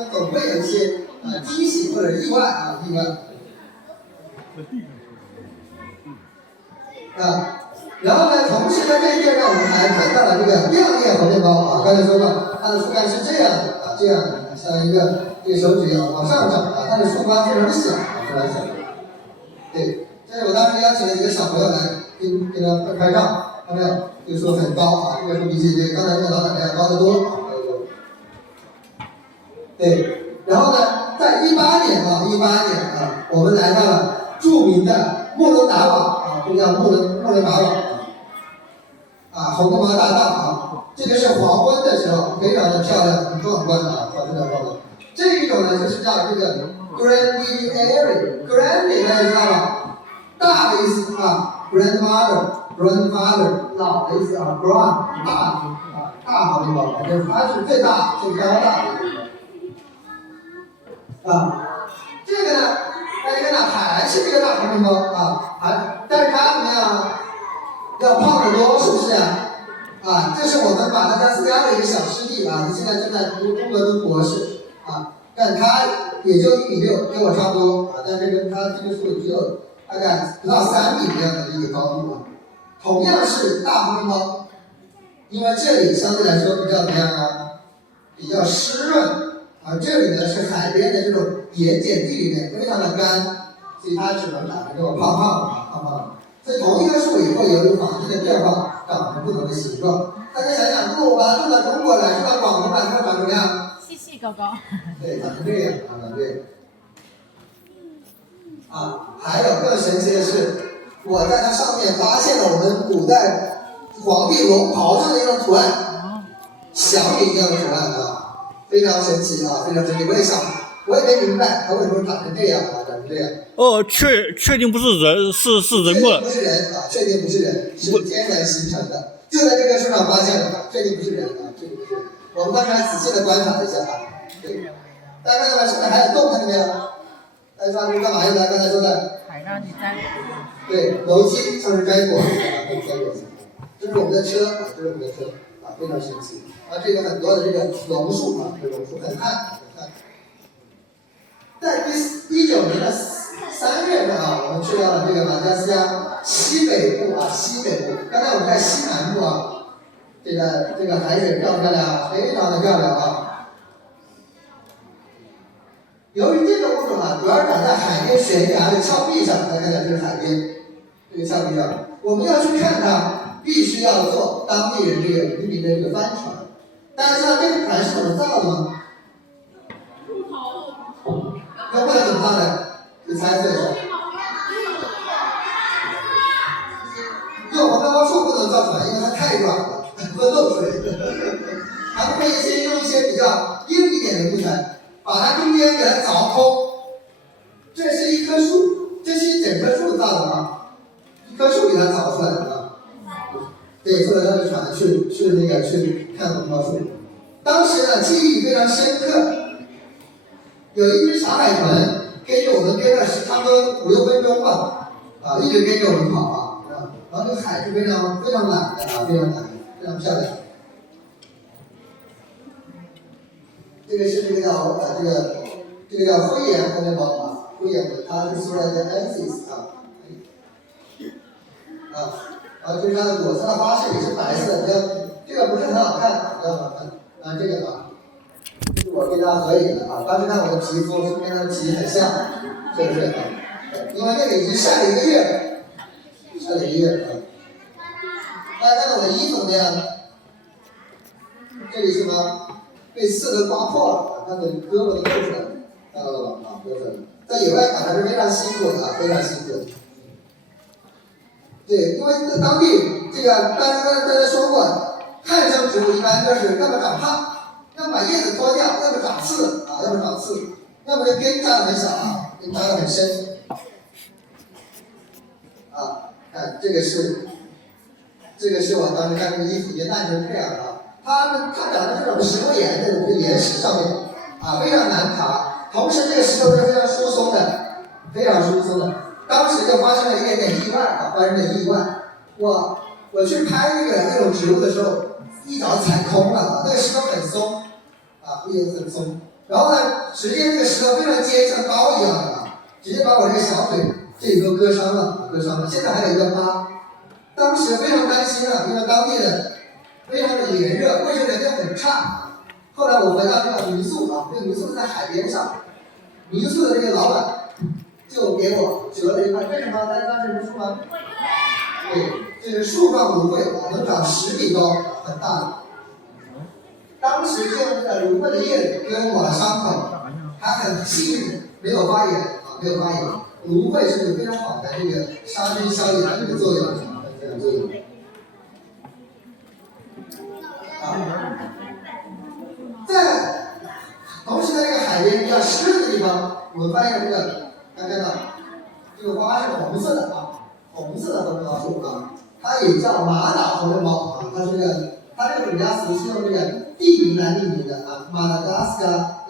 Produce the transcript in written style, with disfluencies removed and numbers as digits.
中总会有一些惊喜或者意外意外。然后呢，同时呢，这一页呢，我们还看到了这个亮页红面包刚才说过，它的树干是这样的这样的，像一个这个手指一样往上长它的树冠非常小非常小。对，这是我当时邀请了几个小朋友来跟他拍照，看到没有？这个树很高这个树比起这个刚才那个老奶奶要高得多。对，然后呢，在18年我们来到了著名的莫伦达瓦这叫莫伦达瓦红面包大道这个是黄昏的时候，非常的漂亮，很壮观非常壮观。这一种呢，就是叫这个 grandfather，grandfather 大家知道吧？大的意思grandfather 老的意思grand 大红面包，就是它是最大最高大的。这个呢，大家看到还是这个大红面包但是它怎么样？要胖得多，是不是这是我们马达加斯加的一个小师弟他现在正在读中国的博士但他也就1.6米，跟我差不多但是他这个树只有大概不到3米这样的一个高度同样是大红面包，因为这里相对来说比较怎么样比较湿润。这里呢是海边的这种盐碱地里面非常的干，所以它只能长成这种胖胖的。所以同一个树以后有一个房子的变化，长成不同的形状。大家想想，如果我把它种到中国来，种到广东来，它会长什么样？细细高高。对，长成这样长成这样。还有更神奇的是，我在它上面发现了我们古代皇帝龙袍上的一种图案，祥云一样的图案非常神奇非常神奇。我也没明白它为什么长成这样长成这样。确定不是人，是人过。确定不是人，是天然形成的，就在这棵树上发现的，确定不是人确定不是人。我们刚才仔细的观察了一下对，大家看到没？上面还有洞，看到没有？大家说这是干嘛用的？刚才说的。海让你摘。对，楼梯上是摘果子摘果子。这是我们的车这是我们的车非常神奇这个很多的这个榕树这个榕树很旱。在19年的3月份我们去到了这个马达加斯加西北部刚才我们在西南部这个海水漂不漂亮？非常的漂亮由于这个物种主要长在海边悬崖的峭壁上，大家看看这是海边这个峭壁上，我们要去看它，必须要坐当地人这个渔民的这个帆船。大家知道这个船是怎么造的吗？要不然怎么造的？你猜对了。用黄面包树不能造船，因为它太软了，会漏水。他们可以先用一些比较硬一点的木材，把它中间给它凿空。这是一棵树，这是一整棵树造的一棵树给它凿出来的对，坐着他的船去看黄面包树。当时呢，记忆非常深刻。有一只小海豚跟着我们跟了差不多5-6分钟吧，一直跟着我们跑然后这个海是非常非常蓝的非常蓝，非常漂亮。这个是这个叫灰岩红面包灰岩的，它是说的叫 Ansis 然后这是它的果子，它的花式也是白色的，这个不是很好看，比较好看这个这是我跟他合影的当时看我的皮肤是跟他的皮很像，是不是因为那个已经晒了1个月了，大家看到我的衣服怎么样？这里什么被刺都刮破了看到胳膊都露出来了，看到了吧露出来了。在野外打还是非常辛苦的非常辛苦的。对，因为当地这个大家说过，旱生植物一般就是要么长胖，要么把叶子脱掉，要么长刺要么这根扎得很小根扎得很深看这个是我当时看这个衣服已经烂成这样它长在这种石头岩的这个岩石上面非常难爬，同时这个石头是非常疏松的，当时就发生了一点点意外我去拍那种植物的时候，一脚踩空了，那个石头很松叶子很松然后呢，直接这个石头非常尖，像刀一样的啊，直接把我这个小腿这里都割伤了，现在还有一个疤。当时非常担心啊，因为当地的非常的炎热，卫生条件很差。后来我回到这个民宿啊，这个民宿是在海边上，民宿的这个老板就给我折了一块，为什么？大家知道这什么树吗？对，这是树状芦荟啊，能长10米高，很大的。当时就用这个芦荟的叶子给我抹了伤口，还很细致，没有发炎啊，没有发炎。芦荟是有非常好的这个杀菌消炎的这个作用，这个作用。在同时在这个海边比较湿润的地方，我们发现这个大家看到这个花是红色的啊，红色的红毛树啊，它也叫马岛红人毛啊，它这个国家词是用这个地名来命名的啊，马达加斯加